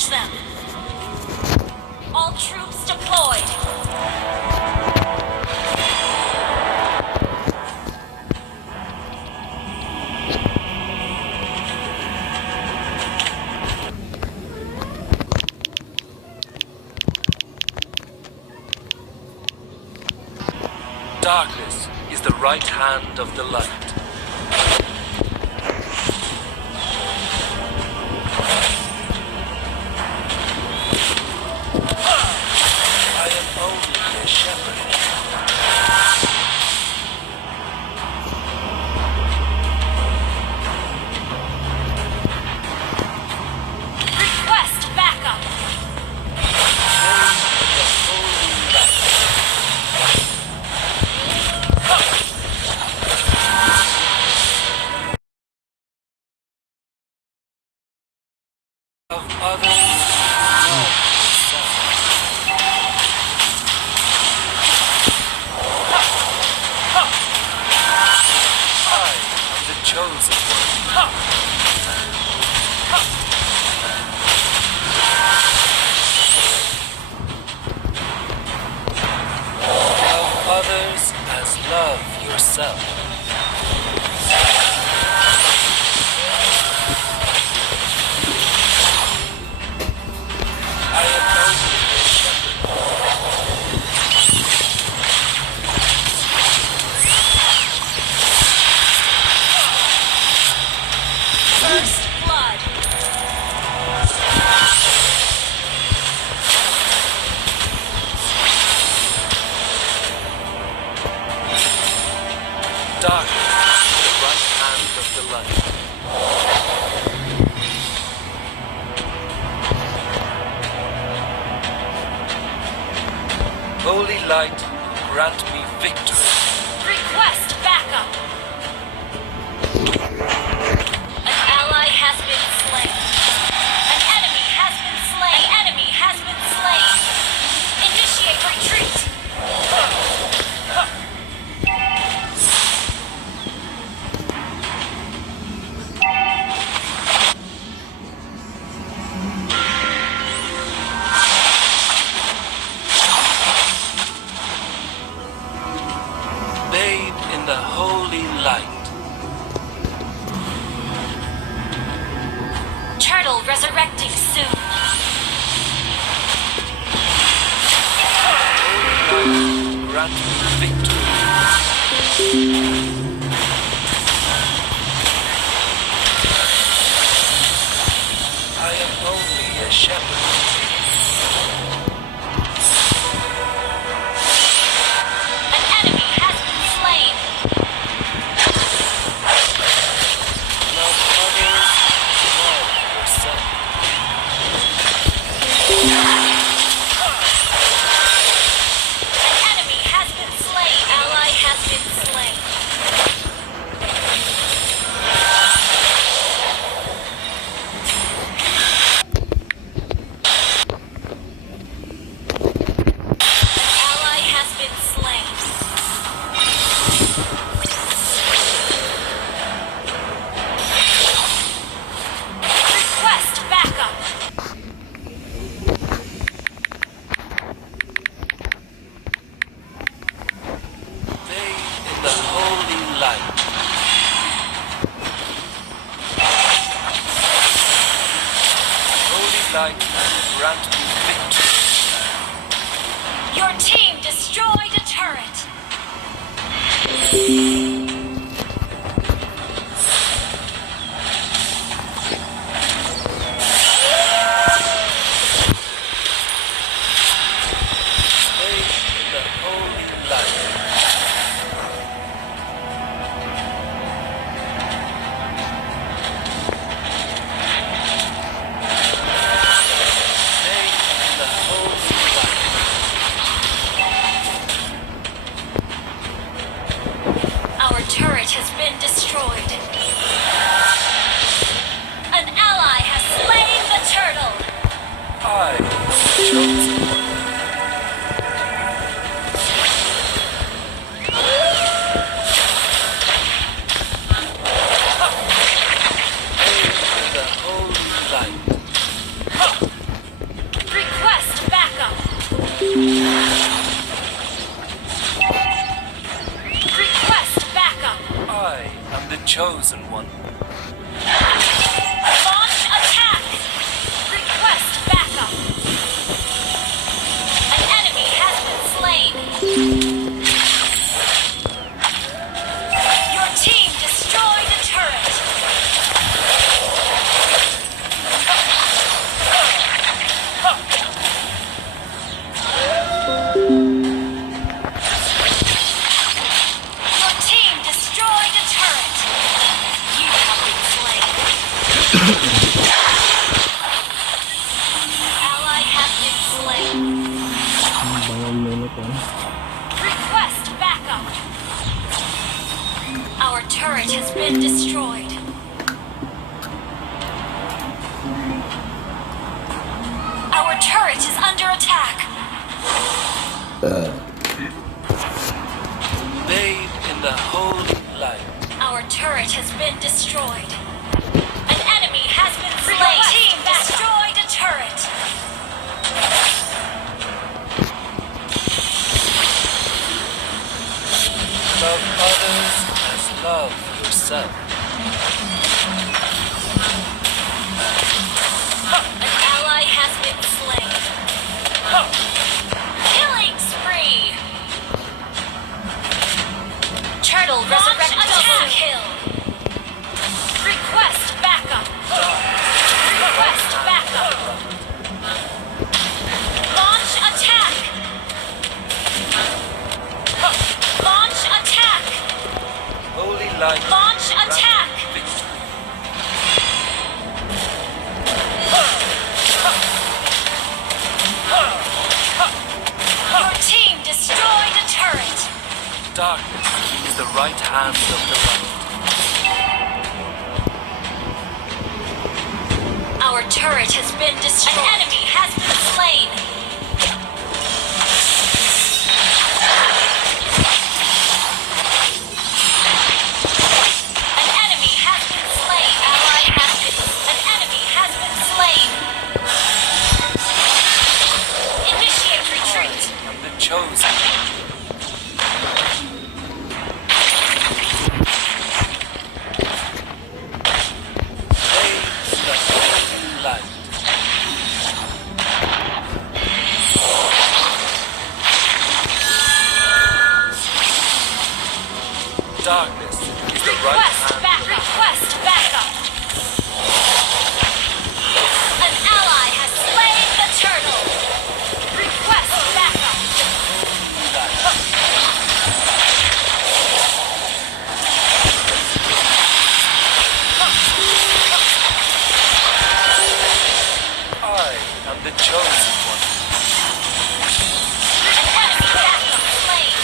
Crush them! All troops deployed! Darkness is the right hand of the light. I am only a shepherd. Request backup! Of others, I am the chosen one. Love others as love yourself. I am only a shepherd. First blood! Darkness is the right hand of the light. Holy light, grant me victory. Request backup! An ally has been slain. An enemy has been slain. An enemy has been slain. Initiate retreat! Bathe in the holy light. Turtle resurrecting soon. Grant me victory. I am only a shepherd. An enemy has been slain. Love others, love yourself. An enemy has been slain. Ally has been slain. Ally has been slain. Request backup! Bathe in the holy light. Holy light, grant me victory. Your team destroyed a turret! Bathe in the holy light. Bathe in the holy light. Our turret has been destroyed. An ally has slain the turtle! I am the chosen one. Bathe in the holy light. chosen one. Launch attack! Request backup! An enemy has been slain! Your team destroyed a turret! Your team destroyed a turret! You have been slain! Ally has been slain! Bangon muna to. Request backup! Our turret has been destroyed. Our turret is under attack. Bathe in the holy light. Our turret has been destroyed. An enemy has been slain. Your team destroyed a turret. Love others as love yourself. An ally has been slain. Killing spree. Turtle resurrect double kill. Request backup. Request backup. Launch attack. Launch attack. Holy light. Launch attack. Victory. Your team destroyed a turret. Darkness is the right hand of the light. Our turret has been destroyed. An enemy has been slain. An enemy has been slain. Ally has been. An enemy has been slain. Initiate retreat. I'm the chosen one. Bathe in the holy light. Darkness is the right Request hand back. of the light. Request backup. An ally has slain the turtle. Request backup. I am the chosen one. An enemy backup slain.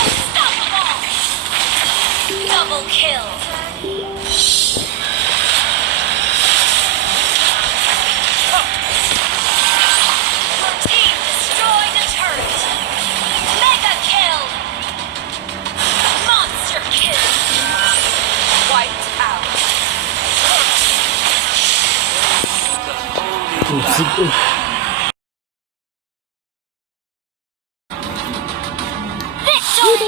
Unstoppable. Double kill. Your team destroyed a turret. Mega kill. Monster kill. Wiped out. The holy light. Sige. Victory!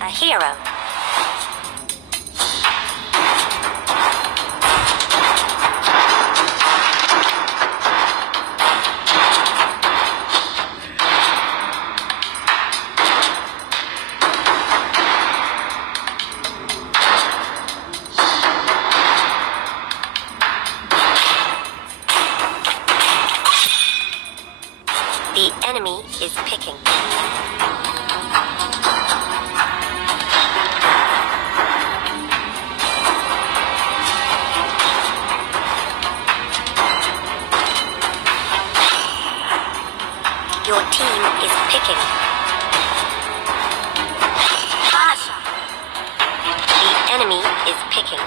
A hero. The enemy is picking. Your team is picking. picking.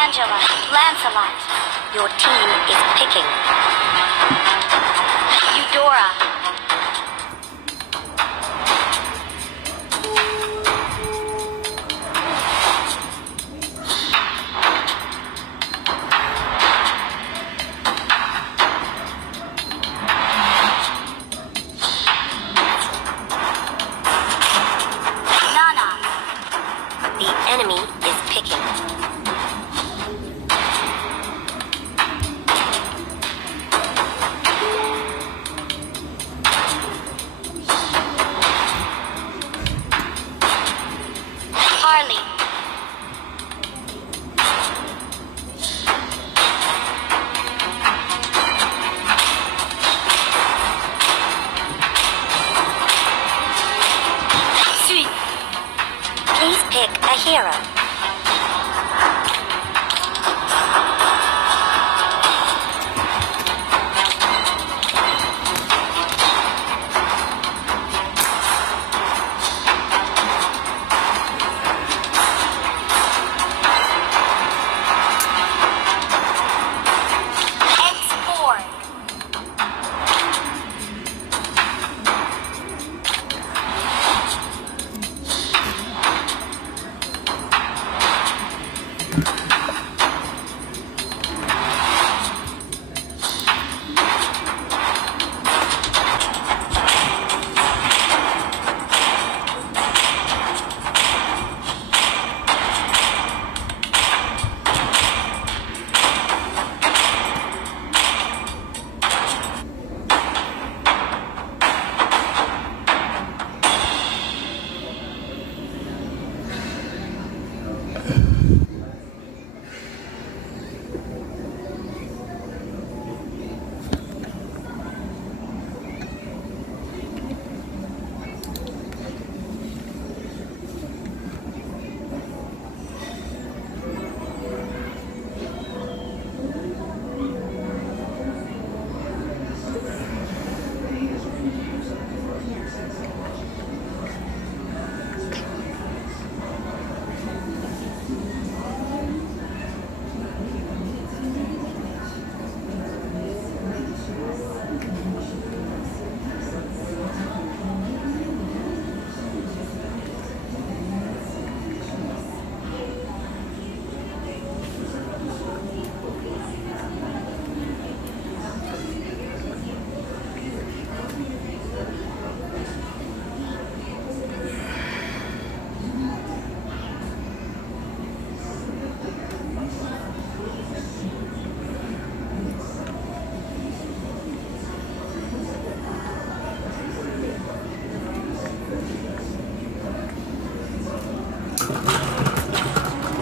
Angela, Lancelot, your team is picking. Eudora. Nana. The enemy is picking. Harley. Sui. Please pick a hero. X4.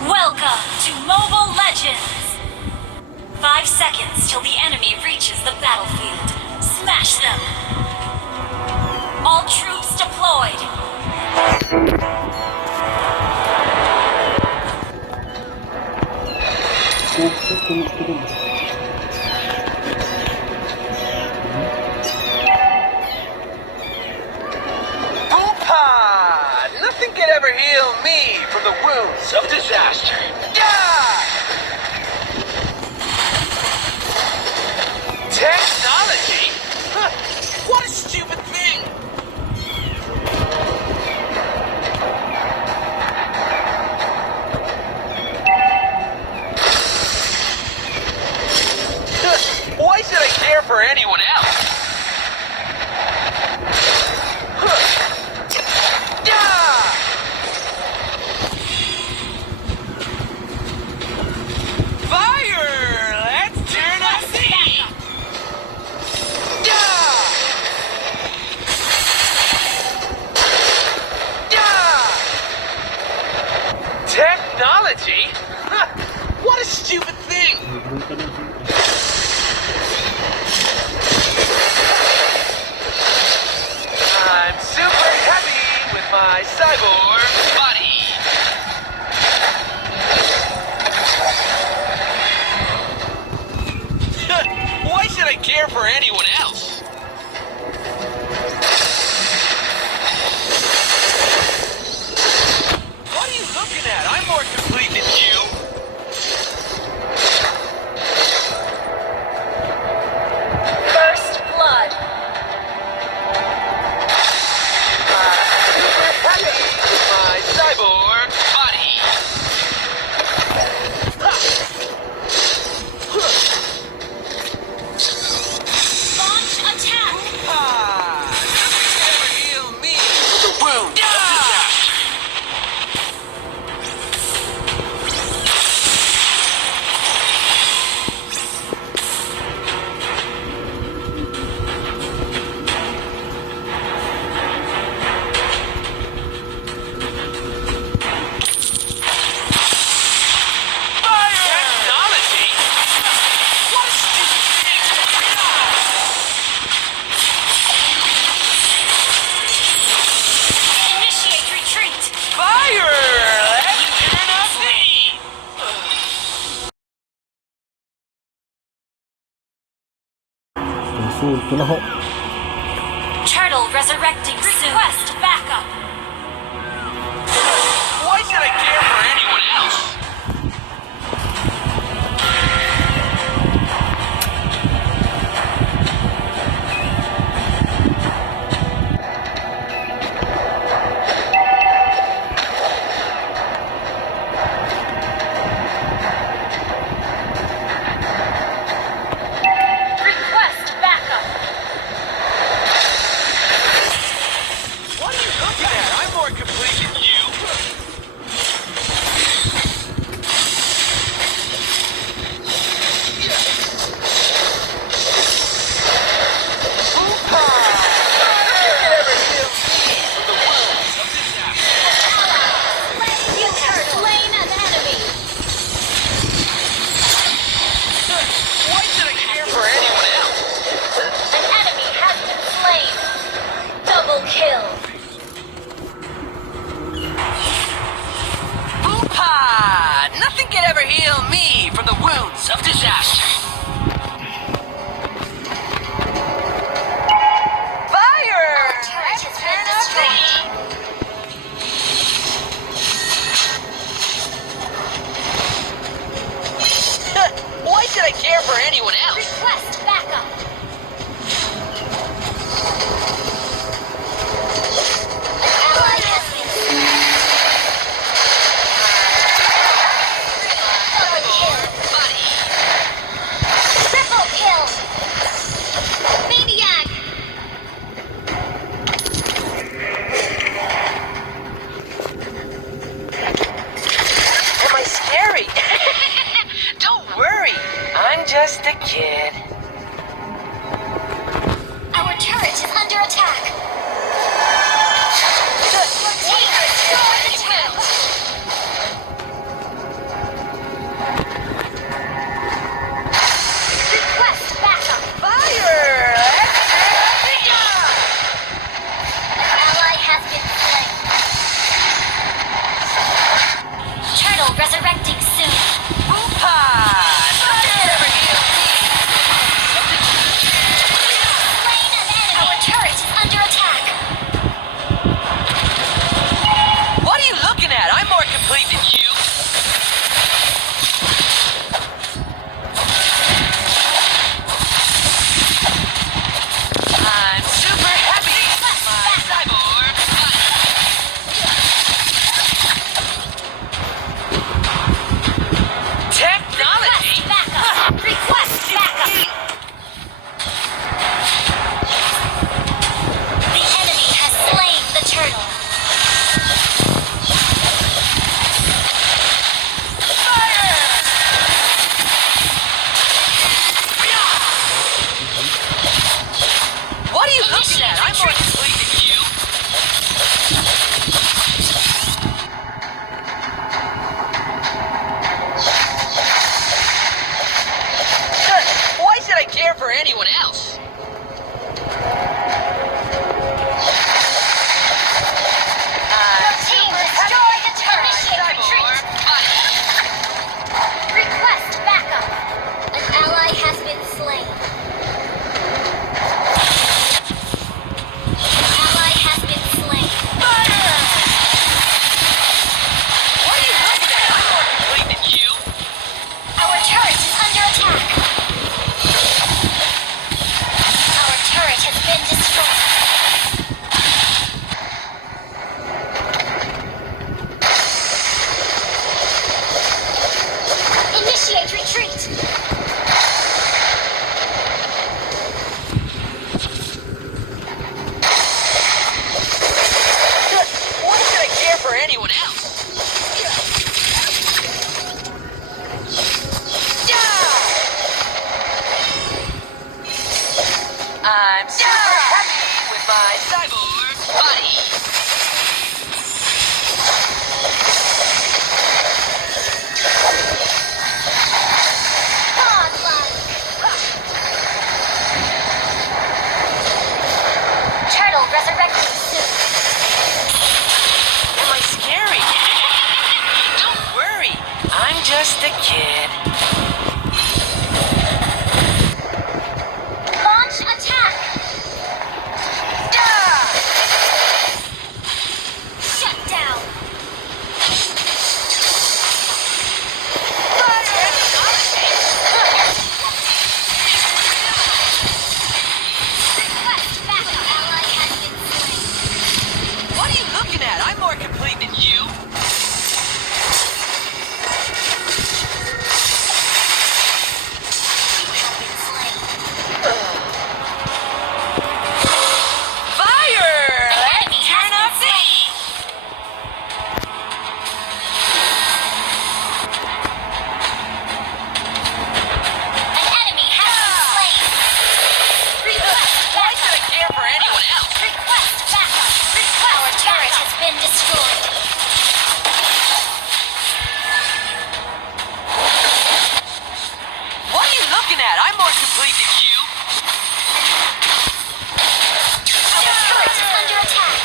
Welcome to Mobile Legends! 5 seconds till the enemy reaches the battlefield. Smash them! All troops deployed! Opa! Nothing can ever heal me from the wounds of disaster. Yeah! Technology? Huh, what a stupid thing! Why should I care for anyone else? Fire! Let's turn up the technology? Huh, what a stupid thing! I'm super happy with my cyborg body. Why should I care for anyone else? Sulto na ho. Turtle resurrecting soon. Request backup. Why should I care for anyone else? Request backup. What are you looking at? I'm more complete than you. You have slain an enemy. Why should I care for anyone else? An enemy has been slain. Double kill. Oop-ha! Nothing can ever heal me from the wounds of disaster. Fire! Turret has been destroyed. Why should I care for anyone else? Request backup. An ally has been double kill. Triple kill. Maniac. Am I scary? Don't worry, I'm just a kid. Our turret is under attack. Your team destroyed the turret. Request backup. Fire! An ally has been slain. Turtle resurrecting soon. Oop-ha! Nothing can ever heal Slain an enemy. Our turret is under attack. me. What are you looking at? I'm more complete than you. I'm super happy with my cyborg body. Technology? Request backup. Request backup. The enemy has slain the turtle. What are you looking at? I'm more complete than you. Why should I care for anyone else? Team destroy the turret. Initiate retreat. Request backup. An ally has been slain. An ally has been slain. What are you looking at? I'm more complete than you. Our turret is under attack. Our turret has been destroyed. Initiate retreat. Why should I care for anyone else? I'm super happy with my cyborg body. Godlike. Turtle resurrecting soon. Am I scary? Don't worry, I'm just a kid. Launch attack. complete than you. Our turret is under attack.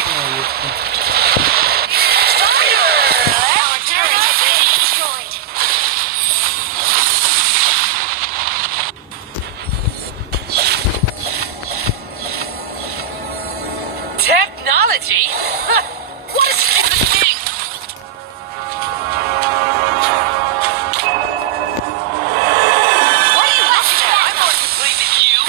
Our turret has been destroyed. Technology? Huh. What a stupid thing! What are you looking at? I'm more complete than you.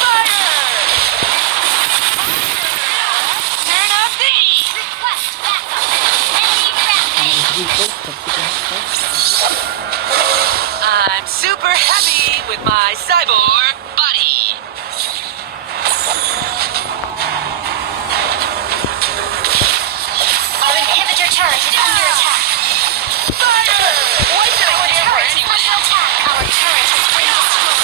Fire! Turn up the heat! Request backup. Enemy rampage. I'm super happy with my cyborg body. Our inhibitor turret is under attack. Fire! Why should I Our care for turret is anyone under else? attack. Our turret has been destroyed.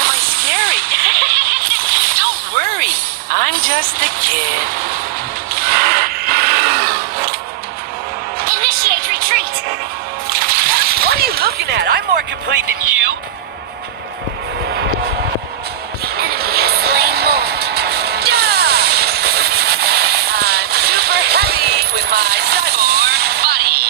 Am I scary? Don't worry. I'm just a kid. Initiate retreat. What are you looking at? I'm more complete than you. The enemy has slain Lord. Yeah! I'm super happy with my cyborg body.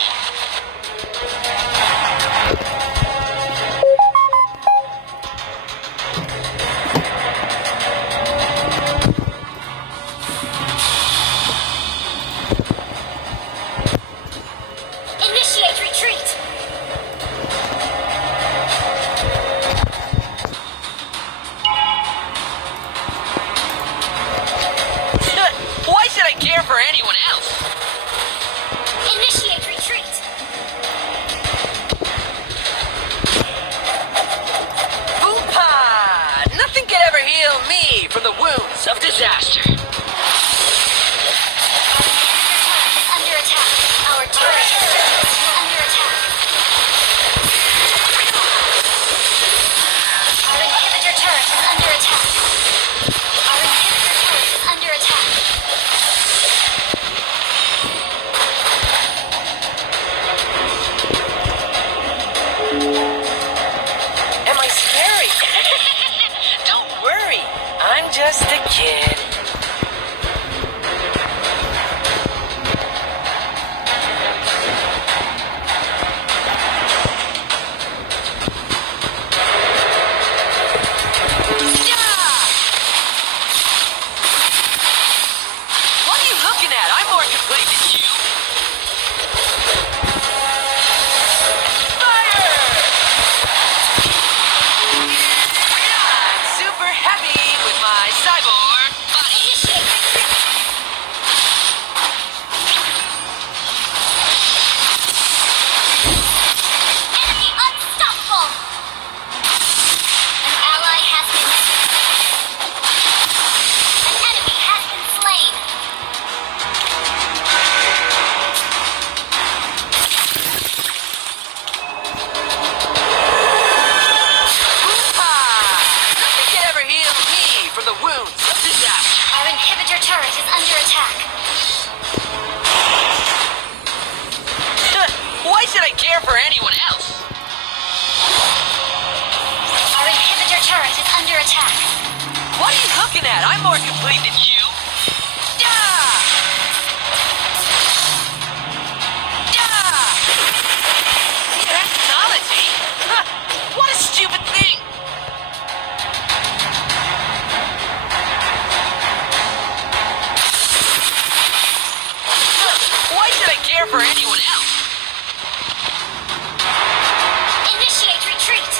Initiate retreat. Why should I care for anyone else? Initiate retreat. Oompa! Nothing can ever heal me from the wounds of disaster. Under attack. Our turret is under attack. Our inhibitor turret is under attack. Our inhibitor turret is under attack. Am I scary? Don't worry. I'm just a kid. What are you looking at? I'm more complete than you. Fire! I'm super happy with my cyborg body. Initiate retreat. Enemy unstoppable. An ally has been An enemy has been slain. Oompa! Nothing can ever heal me from the wounds of disaster. Our inhibitor turret is under attack. Why should I care for anyone else? Our inhibitor turret is under attack. What are you looking at? I'm more complete than you. Yeah! Yeah! Technology? Huh. What a stupid thing! Why should I care for anyone else? Initiate retreat.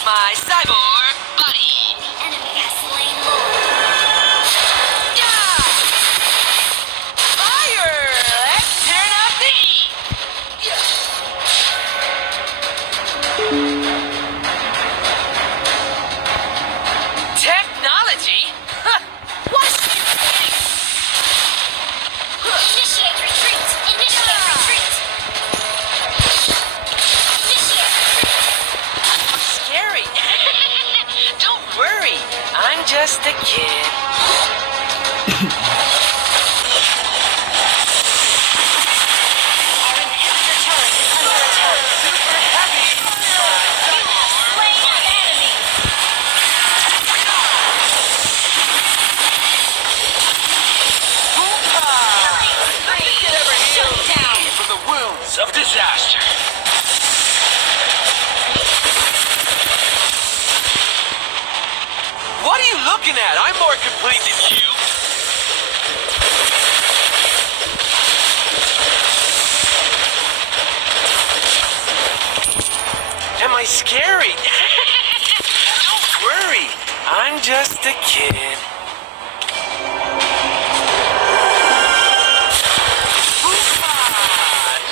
with my cyborg buddy. Enemy has slain Lord. Yeah! Fire! Let's turn up the heat. Technology? Huh. What? Initiate retreat. Initiate retreat. Initiate retreat. Scary. Don't worry, I'm just a kid. Our inhibitor turret is under attack. Super heavy. You have slain an enemy. Nothing can ever heal Shut down. me from the wounds of disaster. What are you looking at? I'm more complete than you. Am I scary? Don't worry, I'm just a kid.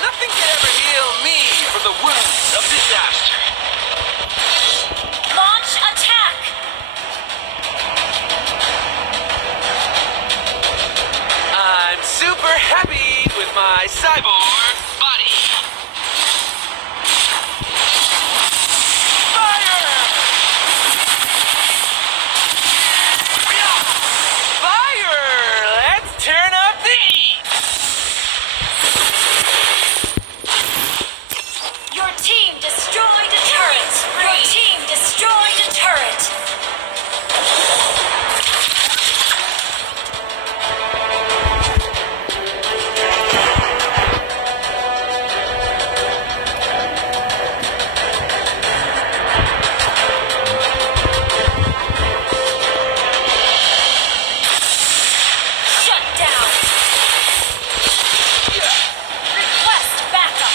Nothing can ever heal me from the wounds of disaster. Launch attack. I'm super happy with my cyborg body. Fire! Fire! Let's turn up the heat. Your team destroyed a turret. Your team destroyed a turret. Shut down. Request backup.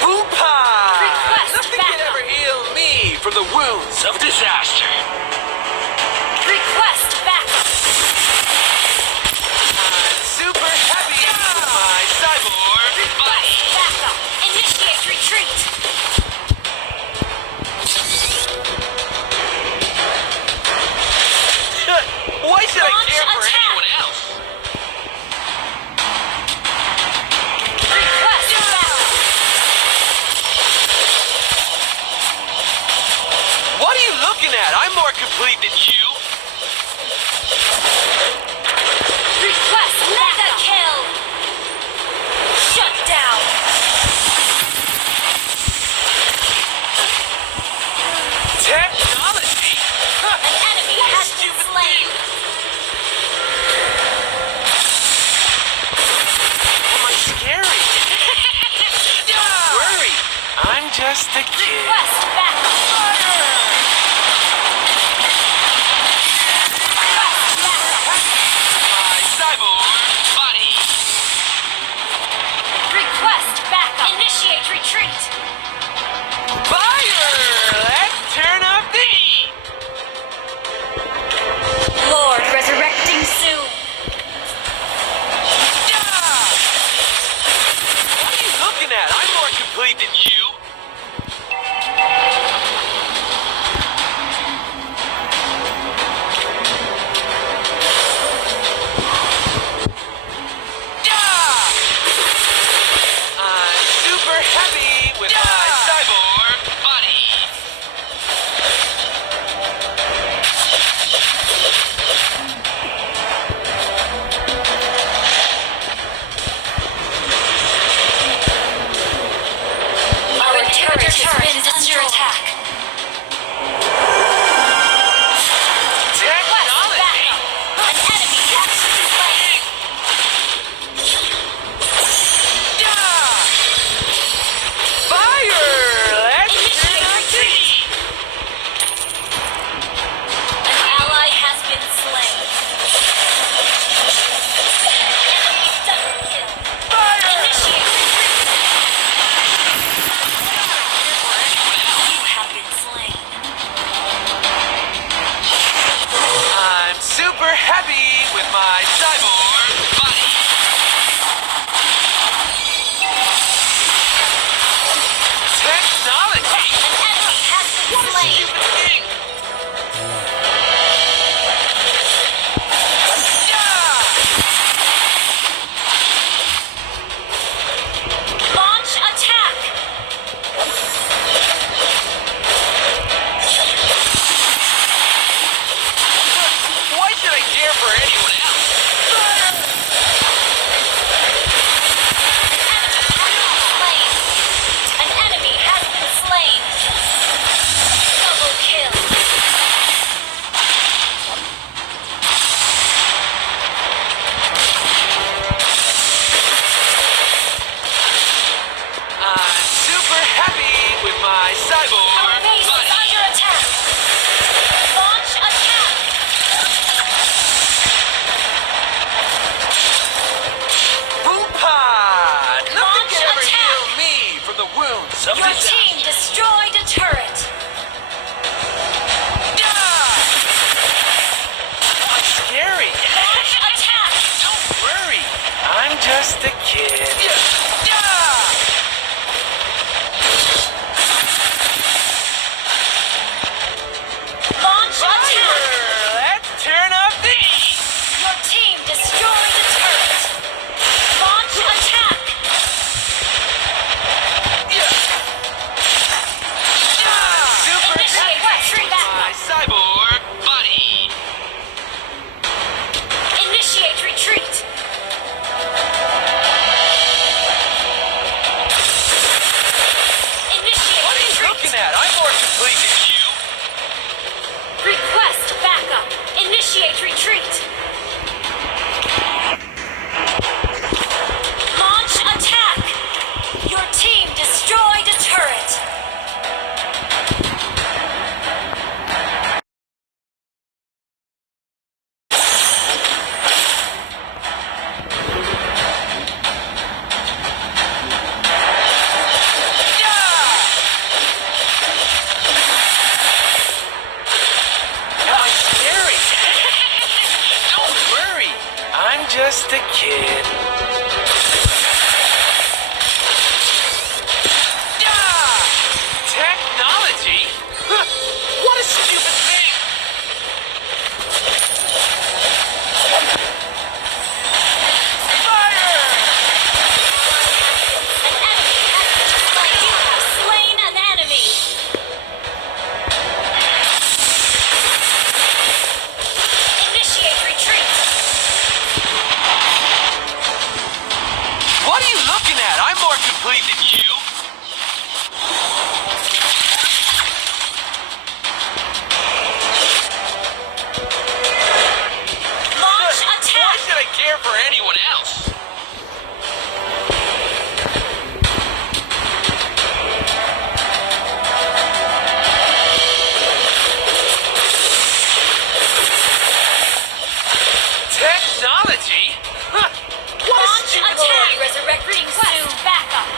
Boo-pie! Request Nothing can backup. ever heal me from the wounds of disaster. Request backup. I'm super happy with my cyborg body. Backup. Initiate retreat. Why should I Launch care for attack. anyone else? Request backup. What are you looking at? I'm more complete than you. Request mega kill. Shut down. Technology? An enemy has been slain. Am I scary? Don't worry, I'm just a kid. Request backup. My cyborg body. Request backup. Initiate retreat. Fire! Let's turn up the heat. Lord resurrecting soon. What are you looking at? I'm more complete than you. wounds of Your team disaster. destroyed a turret. I'm scary. Launch attack. Don't worry. I'm just a kid. Launch attack. Fire! Let's turn up the heat. Your team destroyed a turret. Launch attack. Super Initiate retreat. my cyborg buddy. Initiate retreat. Initiate What are you retreat. looking at? I'm more complete than you. Request backup. Initiate retreat. Launch attack. Your team destroyed a turret. Am I scary? Don't worry. I'm just a kid. Technology? What a stupid thing! Fire! You have slain an enemy. Initiate retreat. What are you looking at? I'm more complete than you. Launch Why attack. should I care for anyone else? Technology? Huh. What a Launch stupid attack. thing! Resurrecting soon. Backup.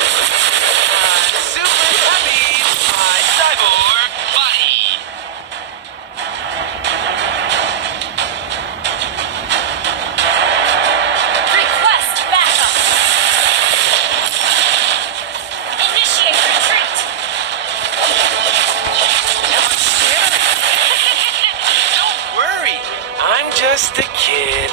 I'm super happy, my cyborg buddy. Request backup. Initiate retreat. Am I scared? Don't worry, I'm just a kid.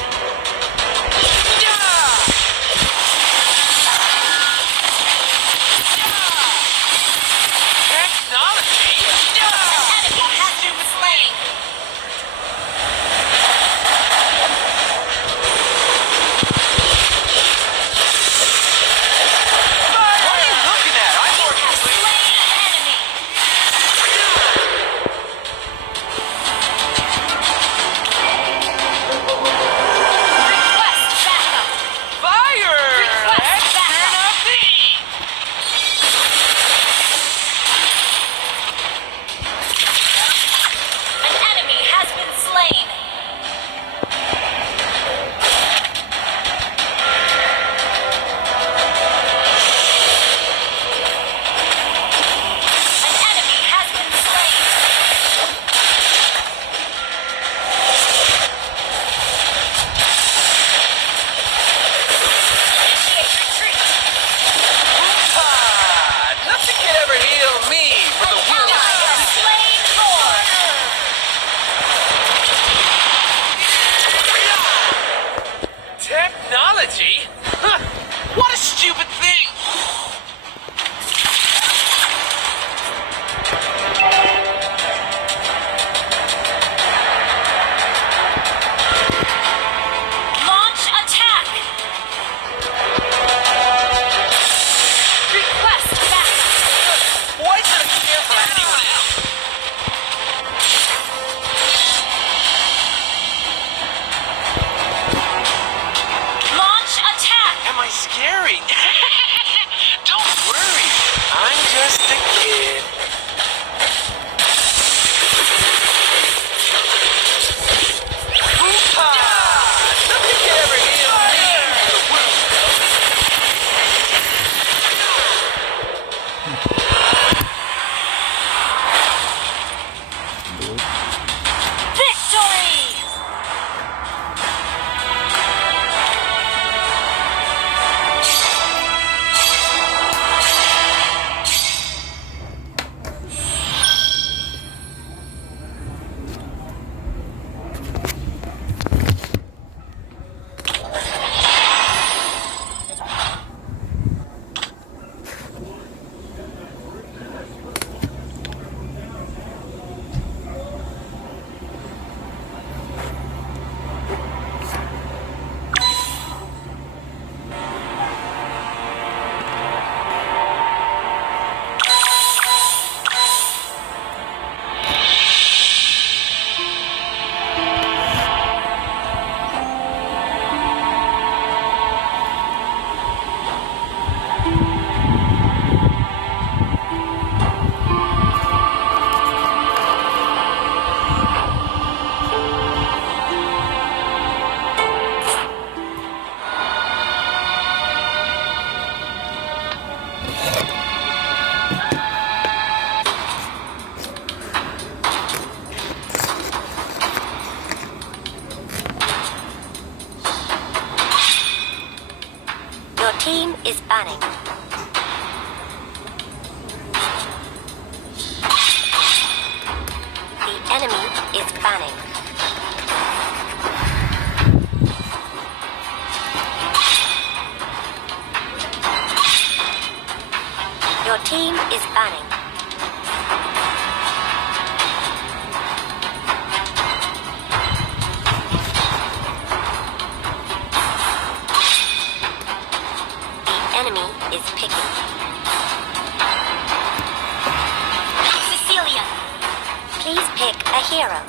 Technology? Enemy has been slain. What are you looking at? I'm more Have complete. slain an enemy. banning. The enemy is banning. Your team is banning. The enemy is picking. Cecilia, please pick a hero.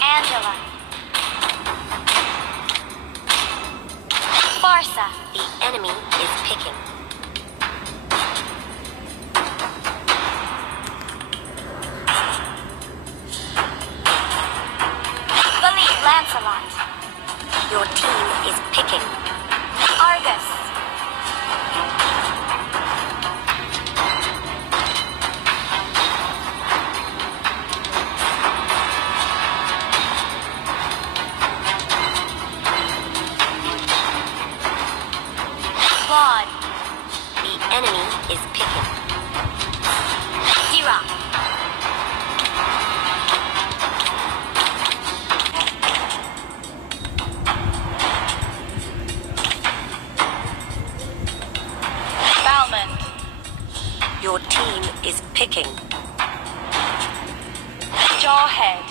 Angela. Barca. The enemy is picking. Believe Lancelot. Your team is picking. Argus. Claude. The enemy is picking. Zero. Balmond. Your team is picking. Jawhead.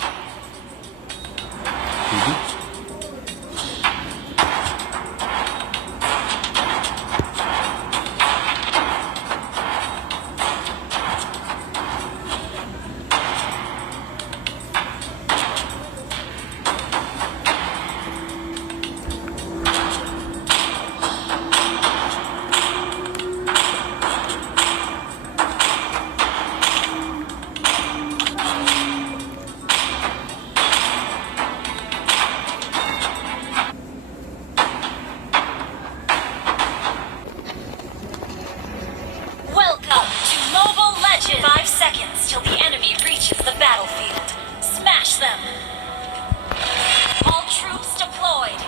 Welcome to Mobile Legends! 5 seconds till the enemy reaches the battlefield. Smash them! All troops deployed.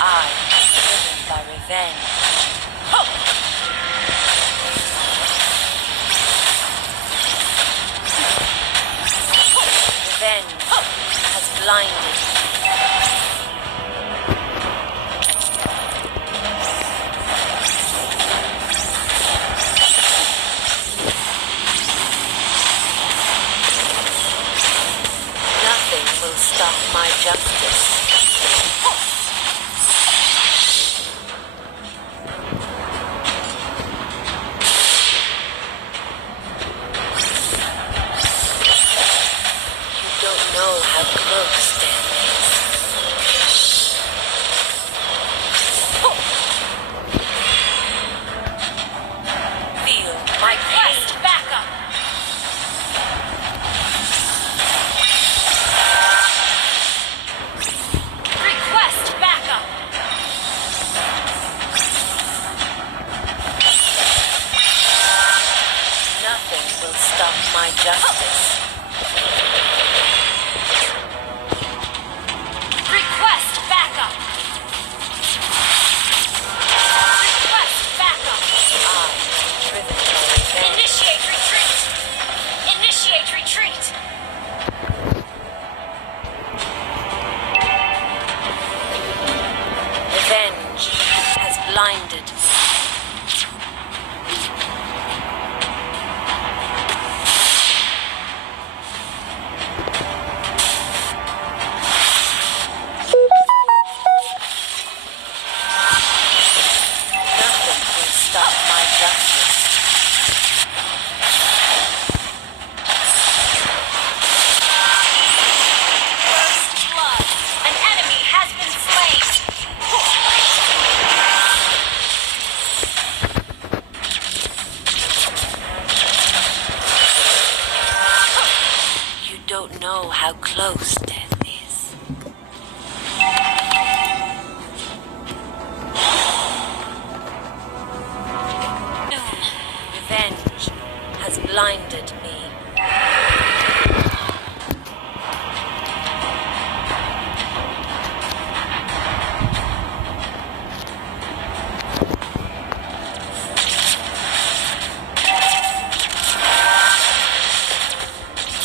I am driven by revenge. Revenge has blinded. Nothing will stop my justice. You don't know how close death is. Feel my quest backup. Request backup. Nothing will stop my justice. Request backup. Request backup. I am driven by revenge. Initiate retreat. Initiate retreat. Revenge has blinded me. Nothing will stop my justice. close death is. Revenge has blinded me.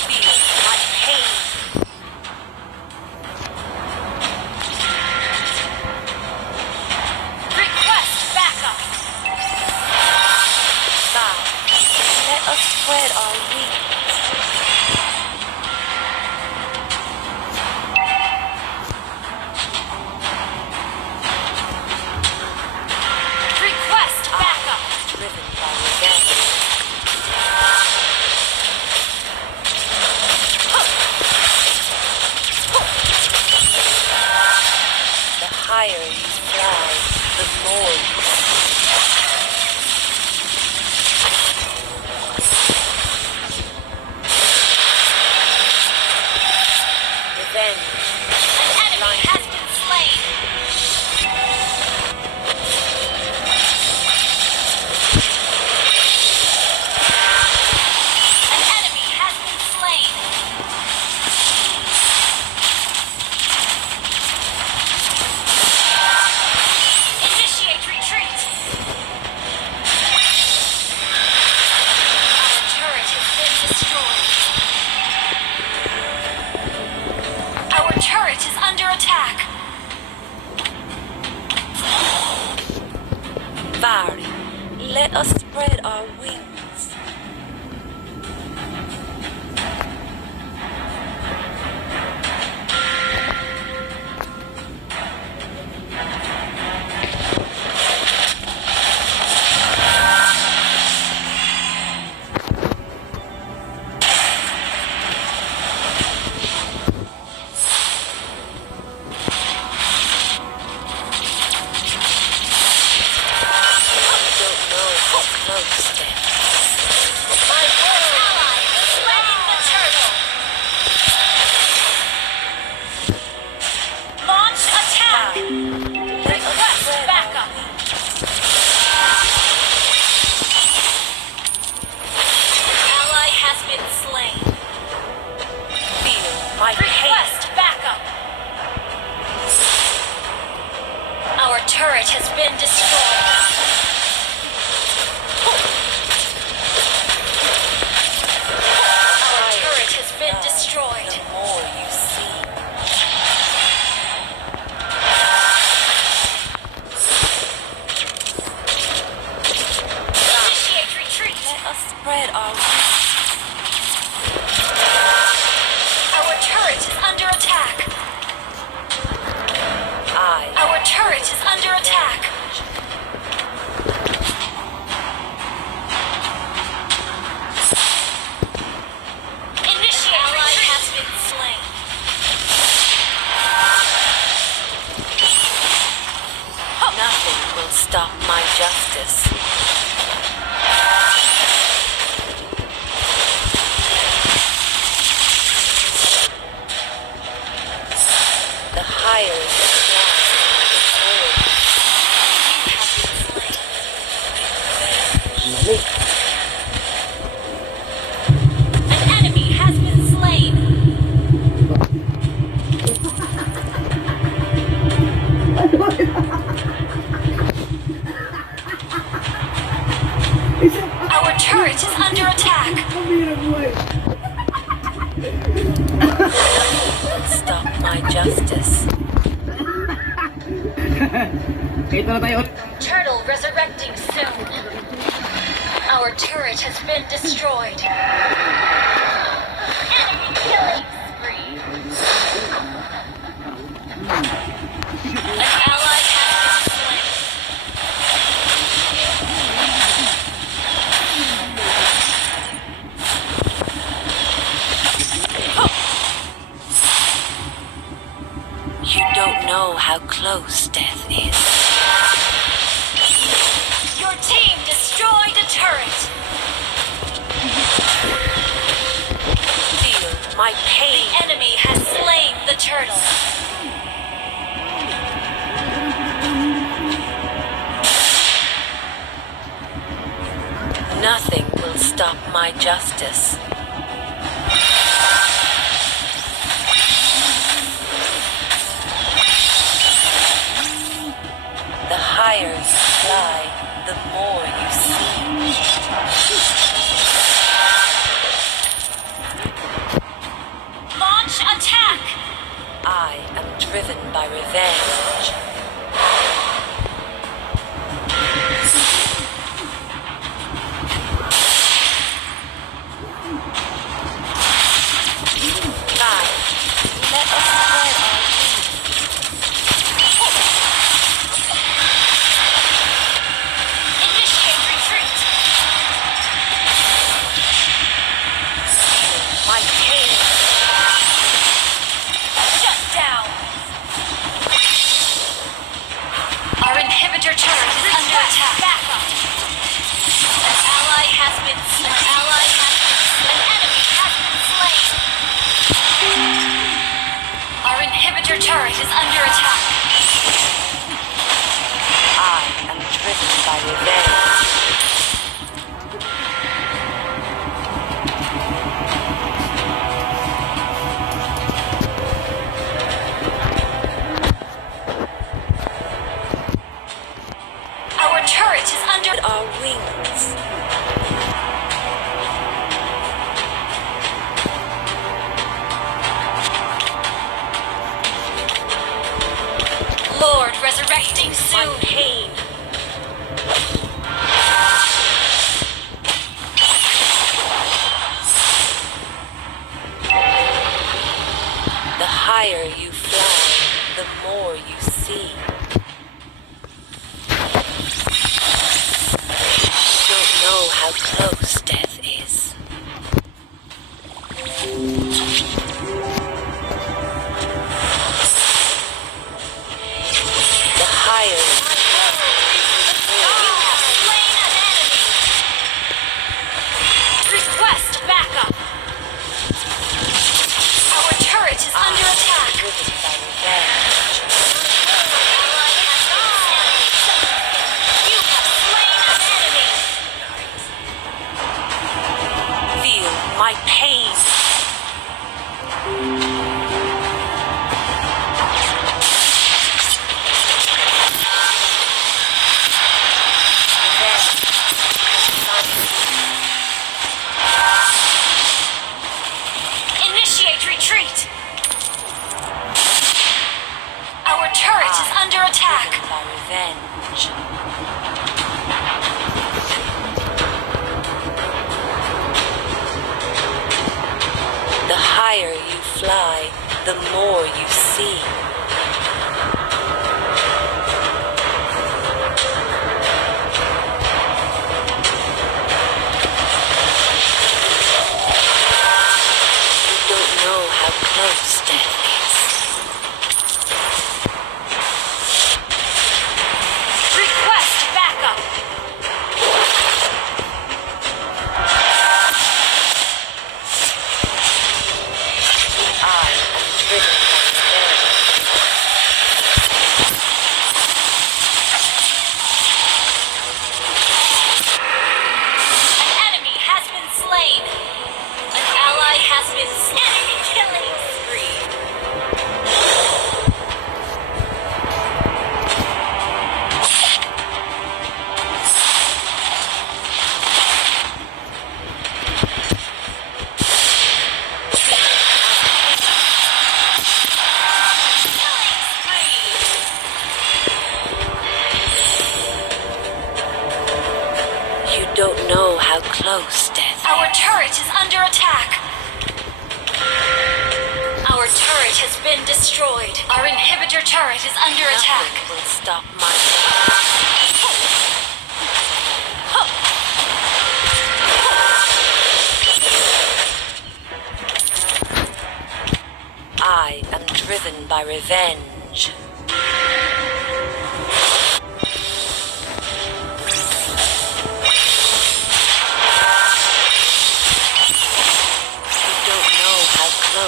Feel my pain. Request backup. Bow. Let us spread our wings. Request backup. Driven by revenge. The higher you fly, the more you revenge. An enemy has been slain. An enemy has been slain. Initiate retreat. Our turret has been destroyed. Our turret is under attack. Vari, let us spread our wings. Don't know how close death is. My ally has slain the turtle. Launch attack. Request backup. Ally has been slain. Feel my pain. Request backup. Our turret has been destroyed. Our turret has been destroyed. The more you see. Initiate retreat. Let us spread our wings. Our turret is under attack. Our turret is under attack. Initiate ally has been slain. Nothing will stop my justice. The higher the You have been slain. An enemy has been slain. Our turret is under attack. stop my justice. Ito na tayo. Turtle resurrecting soon. Our turret has been destroyed. Enemy killing spree. An ally has been slain. You don't know how close death is. Your team destroyed a turret. Feel my The pain. enemy has slain the turtle. Nothing will stop my justice. The higher you fly, the more you see. Launch attack! I am driven by revenge. God, let us spread our Initiate retreat! my pain. Shut down! Our inhibitor turret is under attack. Back up! An ally has been slain. An enemy has been slain. Our inhibitor turret is under attack. I am driven by revenge. Our turret is under Our wings. Lord resurrecting My soon. pain. The higher you fly, the more you see. You don't know how close death is. The higher You have slain an enemy. Request backup. Our turret is under attack. driven by revenge. Ally has been slain. You have slain an enemy. Feel my pain. Initiate retreat. Our turret is under attack. Driven by revenge. The higher you fly, the more you see. You don't know how close death is. Request backup. I am driven by revenge. An enemy has been slain. An ally has been enemy killing spree. Killing spree. You don't know how close death Our is. turret is under attack. Our turret has been destroyed. Our inhibitor turret is under attack. Nothing will stop my I am driven by revenge. You don't know how close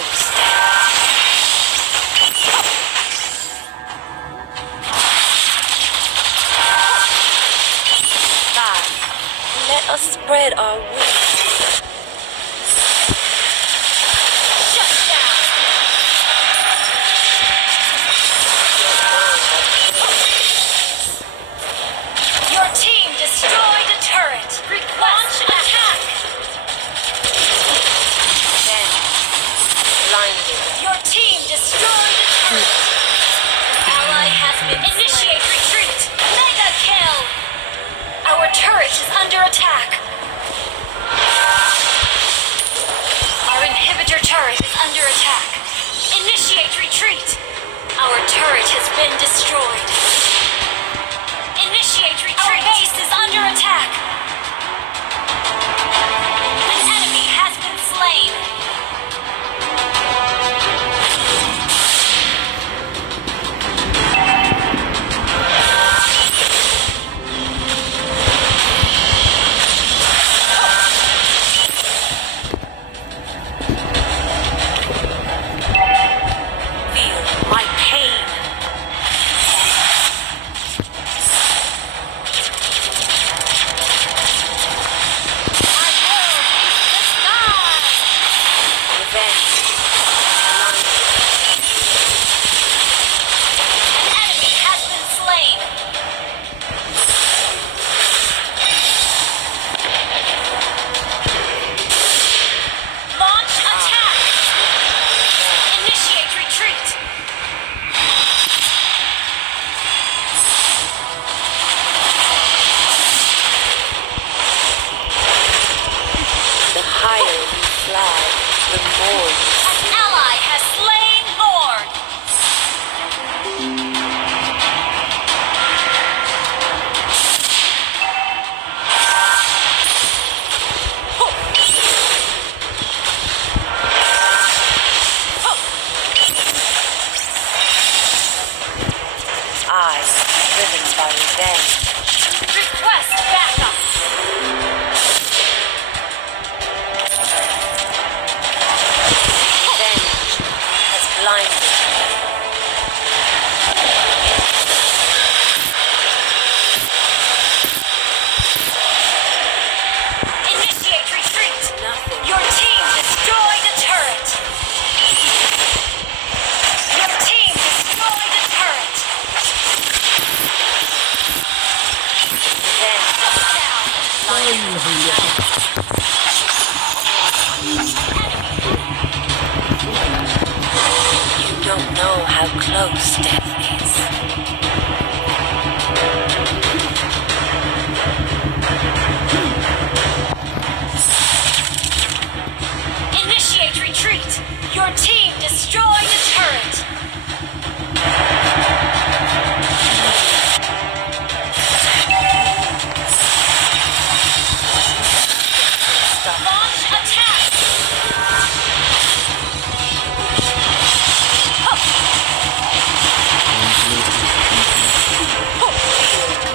us spread our wings. Shut down. Your team destroyed a turret. Launch attack. Then, blinded. Your team destroyed a turret. Ally has been initiate retreat. Mega kill. Our turret is under attack. Our inhibitor turret is under attack. Initiate retreat. Our turret has been destroyed. Initiate retreat. Our base is under attack. An enemy has been slain. Feel my pain. I will reach the sky. Revenge. Blinded. An enemy has been slain. Launch attack. Initiate retreat. The higher you fly, the more you An ally has slain Lord. I, driven by revenge. Request backup. Revenge has blinded me. Initiate retreat. Nothing. Your team destroyed a turret. Your team destroyed a turret. Revenge. Down. You don't know how close death is. Initiate retreat. Your team destroyed a turret. Launch attack.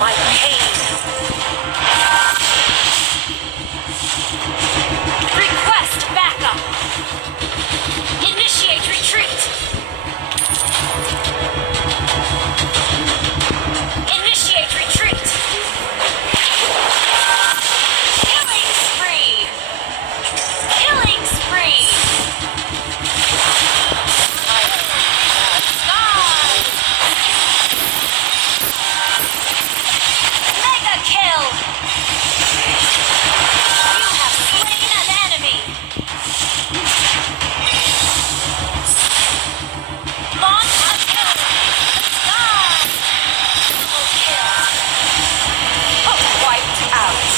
My pain. Request backup. Initiate retreat. Initiate retreat. Killing spree. Killing spree. Sky. Mega kill. You have slain an enemy. Launch attack. Sky. Double kill. Wiped out.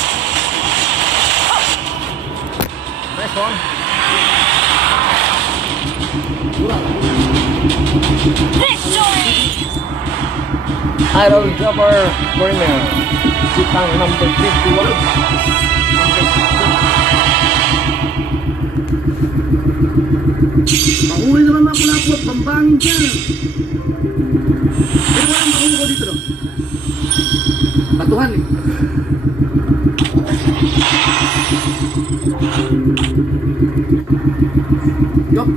Nice one. Victory. Idol Jumper Premier. Kitang number 51. Mahuli naman mapulapot, pambangin siya. Pero walang mahuli ko dito, no? Batuhan, eh. Yup.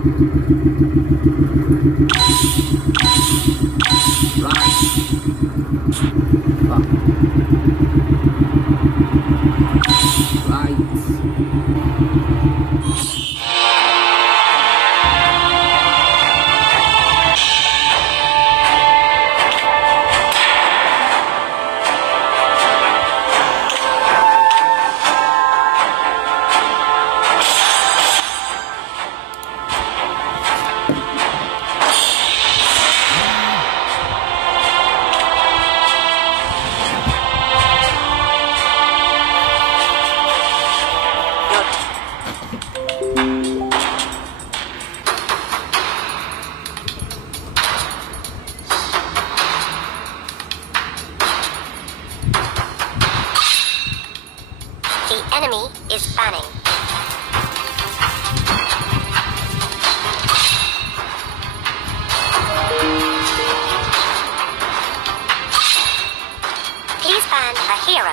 Right. Ah. enemy is fanning. Please ban a hero.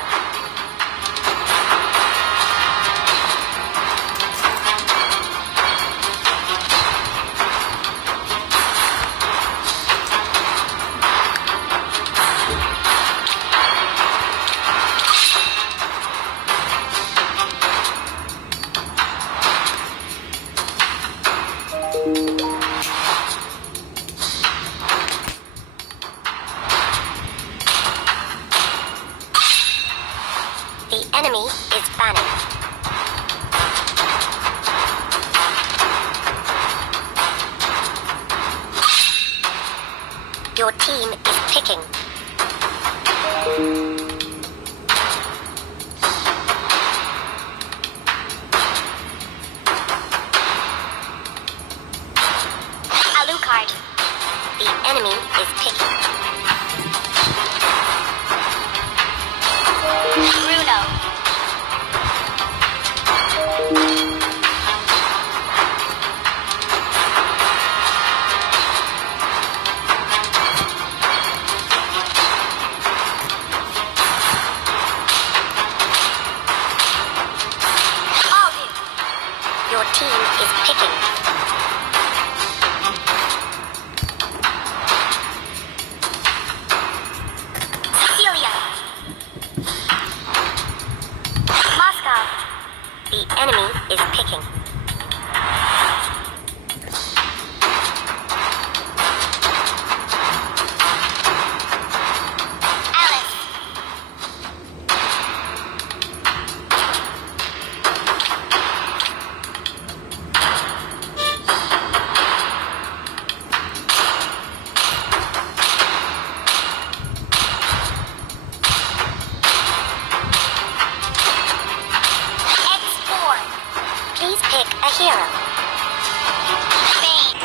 The enemy is fanning. Your team is picking. Alucard. The enemy is picking. Bruno. Aldu. Your team is picking. Cecilia. Moscow. The enemy is picking. Alice. X4. Please pick a hero. Bane.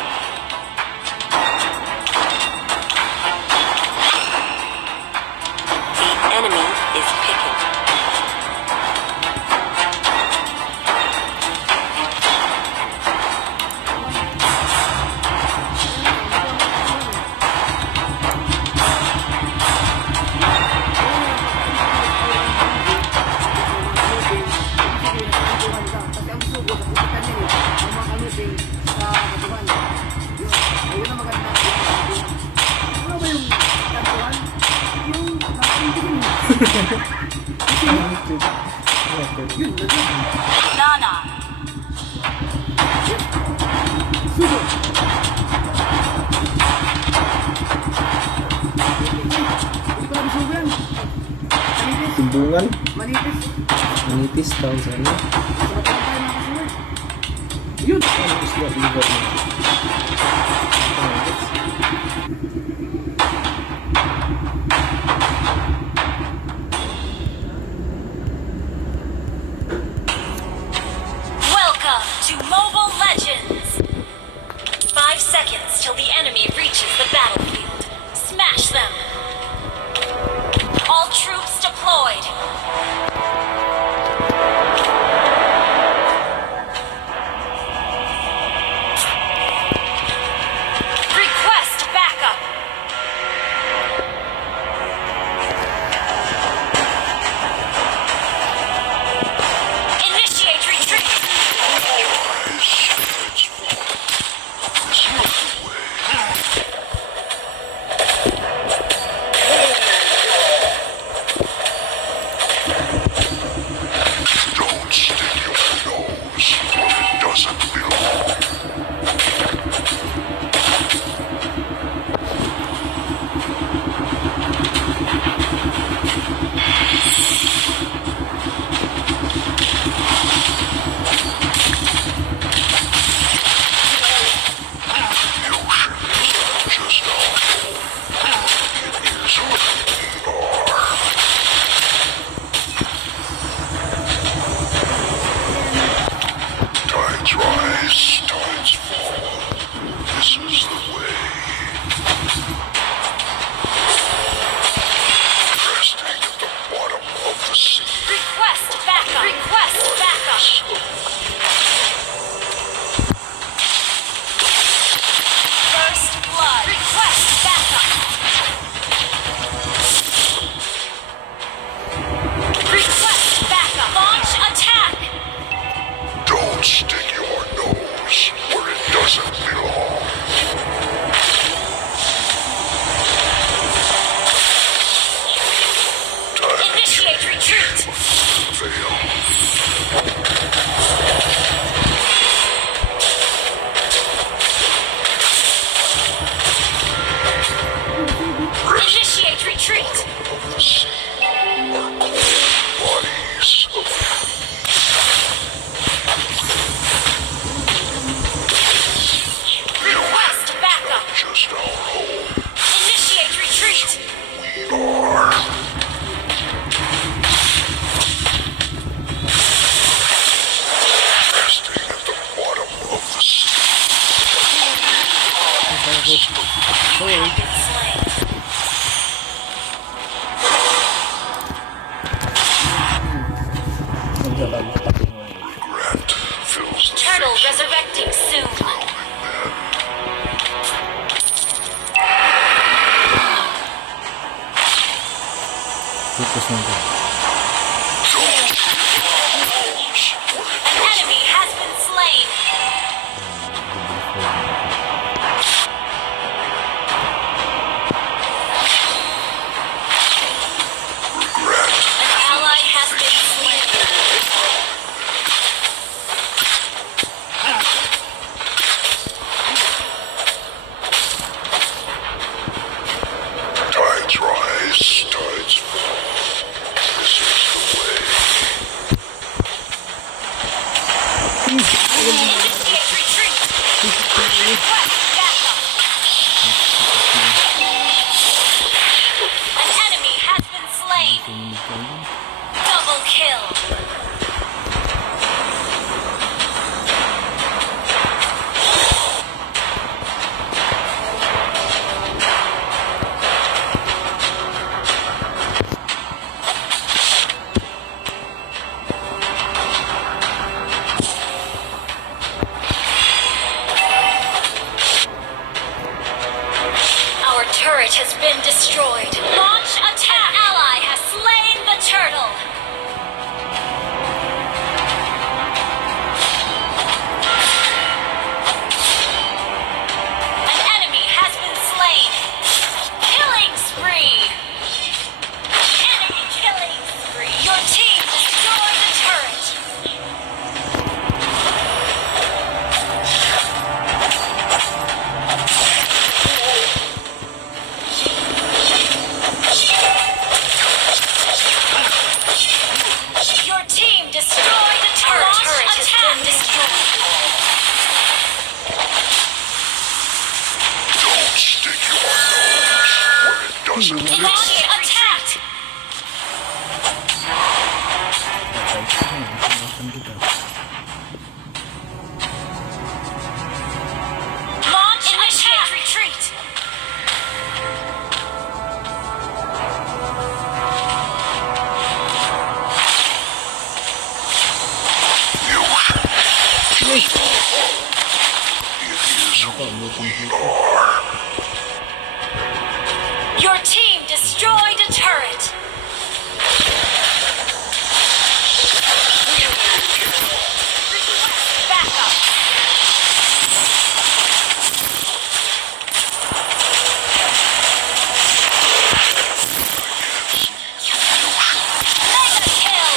The enemy is picking. Kasi ang sugo sa puputan niya eh. Ang mga kanuping sa katuhan. Yun. Ayun ang maganda. Ano ba yung katuhan? Yung nakaintigin. Yun, yun. Nana. Sugo. Hindi ko lang sugo yan. Manipis. Timbungan, Manipis. manipis tawag sa ano. Sumatang tayo mga kasuway. Yun. Ano isla liver mo? Welcome to Mobile Legends! 5 seconds till the enemy reaches the battlefield. Smash them! All troops deployed! Request backup! Initiate retreat! Don't stick your nose where it doesn't belong. The ocean is just awful. It is what we are. Tides rise, tides fall. This is the way. Resting at the bottom of the sea. Request backup! Request retreat. of the sea are cold bodies of Request backup. just our home. Initiate retreat. We are. Resting at the bottom of the sea. You have been slain. Regret fills the Turtle face resurrecting soon. Focus mo dyan. An enemy has been slain. regret. An ally has been slain. Tides rise, tides fall. This is the way. Initiate retreat. Request backup. An enemy has been slain. Double kill. Our turret has been destroyed. Launch attack. An ally has slain the turtle. An enemy has been slain. Killing spree. Enemy killing spree. Your team destroyed the turret. Your team destroyed the turret. Our turret has been destroyed. Don't stick your nose where it doesn't. Launch attack. Launch initiate retreat. The ocean. It is who we are. Your team destroyed a turret. Request backup. Mega kill.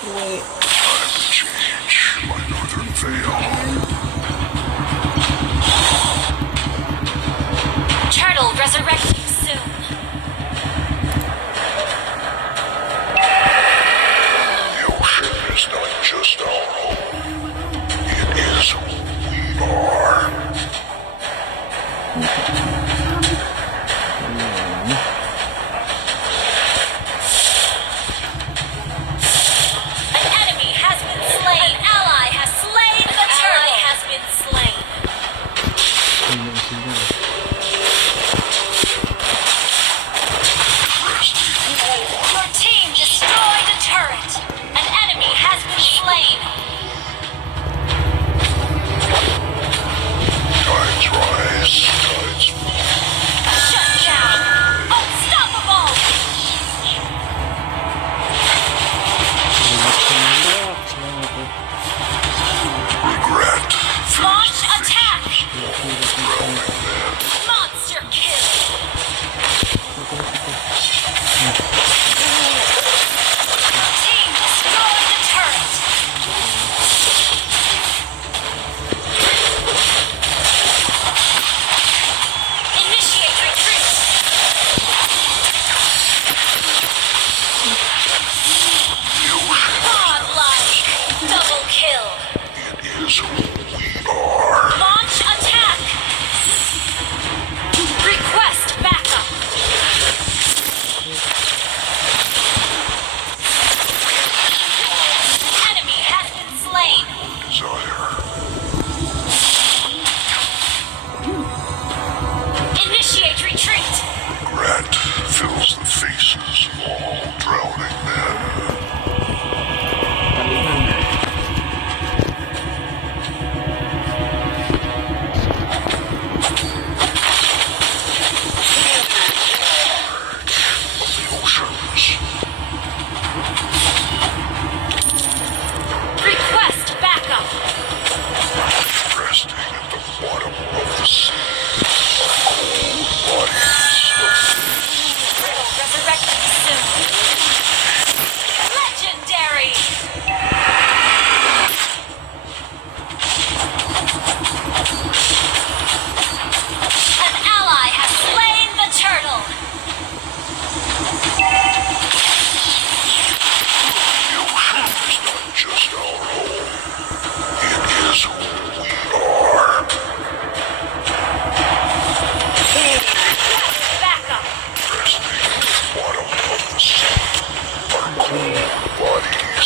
Time to change my northern veil. Turtle resurrecting soon. The ocean is not just our home. It is who we are. An enemy has been slain. An ally has slain the turtle. Ally has been slain. Resting Your team destroyed a turret. An enemy has been slain.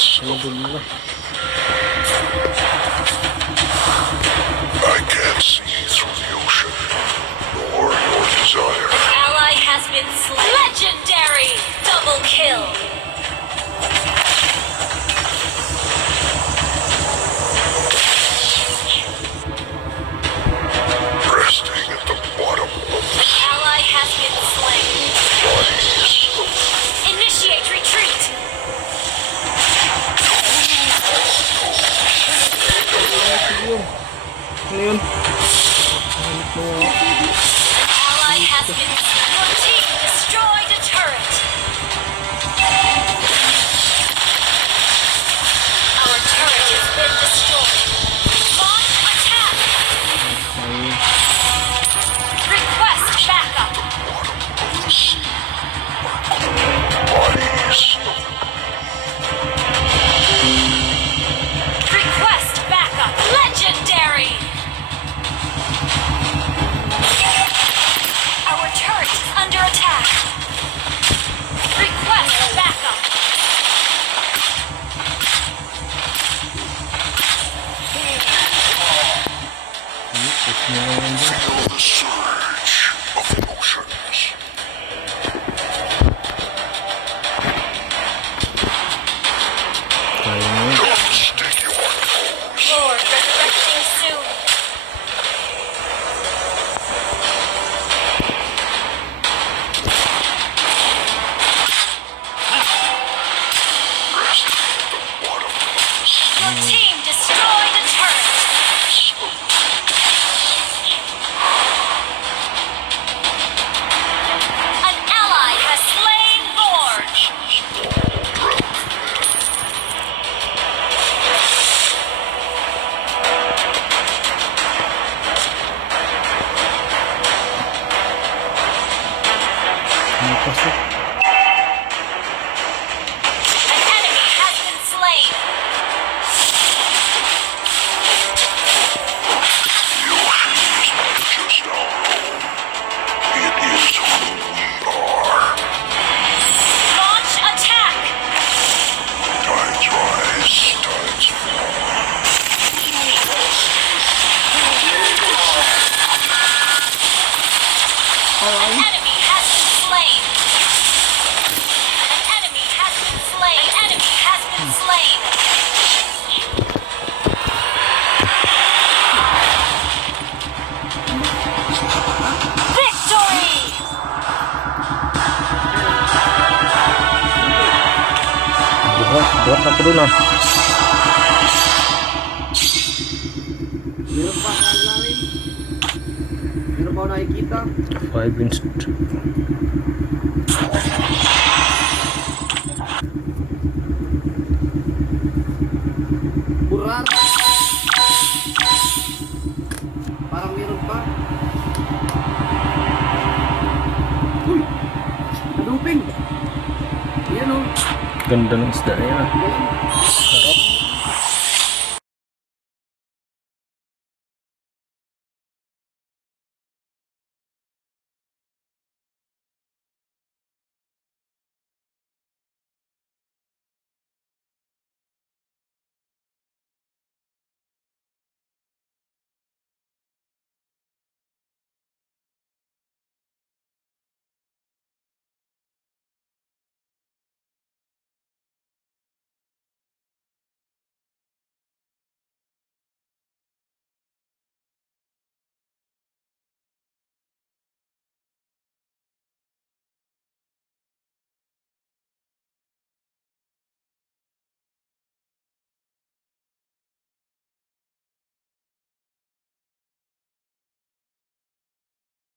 I can't see through the ocean, nor your desire. Ally has been slain. Legendary! Double kill! Resting at the bottom of the Ally has been slain. bodies of Initiate retreat! Ano yun? Ally has been slain. Your team destroyed a turret. Our turret has been destroyed. Launch attack! Request backup! the sea. Bodies of Request backup! Legendary! Our turret is under attack. Request backup! feel the surge of the oceans. Kaya mo yun. Come stick your nose. Lord, resurrecting soon. Resting at the bottom of the sea. Your team destroyed a turret. An ally has slain Lord. Ano pasok? An enemy has been slain. The ocean is not just our home. It is who we are. Launch attack. Tides rise, tides fall. An enemy has been slain. An enemy has been slain. An enemy has been slain. Victory! Buhat na po dun ah. Meron pa sa namin? Meron pa ako nakikita? 5 inch. Burat! Parang meron pa. Uy! Naduping! Yan o. Ganda ng isda na yan ah. Yan.